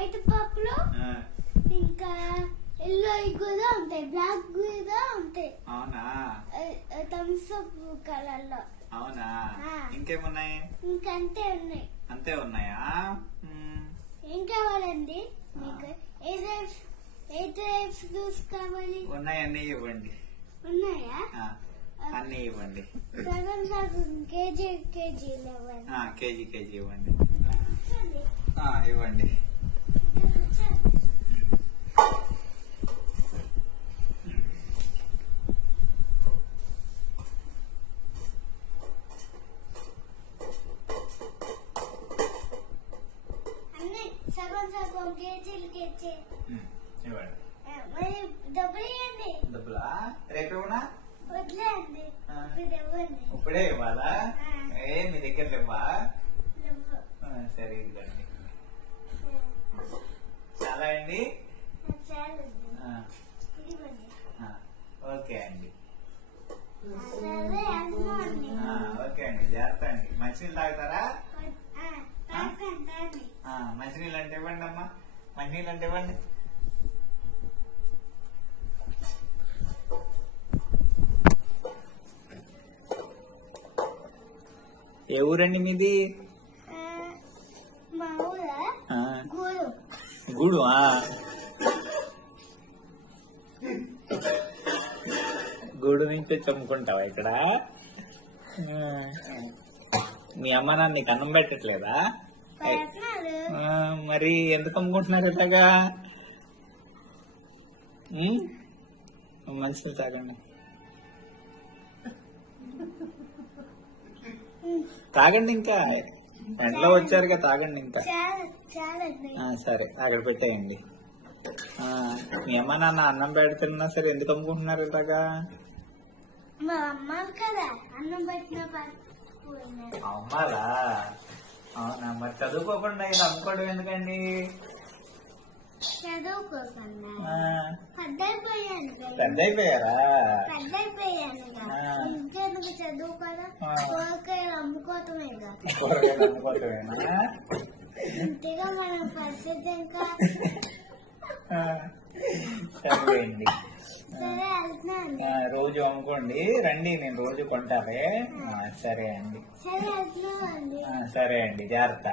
White పప్పులు ఇంకా yellow కూడా ఉంటాయి, బ్లాక్ కూడా ఉంటాయి. అవునా? థమ్స్ అప్ కలర్ లో. అవునా? ఇంకేమున్నాయి? ఇంకంతే ఉన్నాయి. అంతే ఉన్నాయా? ఏం కావాలండి మీకు? ఏ టైప్స్ జ్యూస్ కావాలి? ఉన్నాయి, అన్ని ఇవ్వండి. ఉన్నాయా? అన్ని ఇవ్వండి. సగం సగం కేజీ ఇవ్వండి. కేజీ ఇవ్వండి. ఇవ్వండి. అన్ని సగం సగం కేజీలు ఇవ్వండి. మరి డబ్బులు ఇవ్వండి. డబ్బులా? రేపు ఇవ్వనా? వదిలేయండి, ఇవ్వండి. ఇప్పుడే ఇవ్వాలా? మీ దగ్గర లేవా? డబ్బు సరే ఇవ్వండి. చాలా అండి. చాలు ఇవ్వండి. ఓకే అండి. సరే అన్నీ. ఓకే అండి, జాగ్రత్త అండి. మంచినీళ్ళు తాగుతారా? తాగండి. మంచినీళ్ళు అంటే ఇవ్వండి అమ్మా. మంచినీళ్ళు అంటే ఇవ్వండి. ఏ ఊరండి మీది? మా ఊరా? గూడు. గూడు. గూడు నుంచి వచ్చి అమ్ముకుంటావా ఇక్కడ? మీ అమ్మ నాన్న నీకు అన్నం పెట్టట్లేదా? మరి ఎందుకు అమ్ముకుంటున్నారు ఇలాగా? మంచిది తాగండి. తాగండి, ఇంకా ఎండలో వచ్చారుగా, తాగండి ఇంకా. సరే అక్కడ పెట్టేయండి. మీ అమ్మ నాన్న అన్నం పెడుతున్నా సరే ఎందుకు అమ్ముకుంటున్నారు ఇలాగా? మా అమ్మాలు కదా అన్నం పెట్టిన అమ్మాలా? అవునా? మరి చదువుకోకుండా ఇలా అమ్ముకోవడం ఎందుకండి? చదువుకోకుండా పెద్ద అయిపోయారా? ఇంకెందుకు చదువుకోదా? కూరగాయలు అమ్ముకోవటమేగా. కూరగాయలు అమ్ముకోవటమేనా? ఇంతగా మనం పరిస్థితి ఇంకా. సరేండి. సరే వెళ్తున్నాండి. రోజు అమ్ముకోండి, రండి, నేను రోజు కొంటాలే. సరే అండి. సరే వెళ్తున్నామండి. సరే అండి, జాగ్రత్త.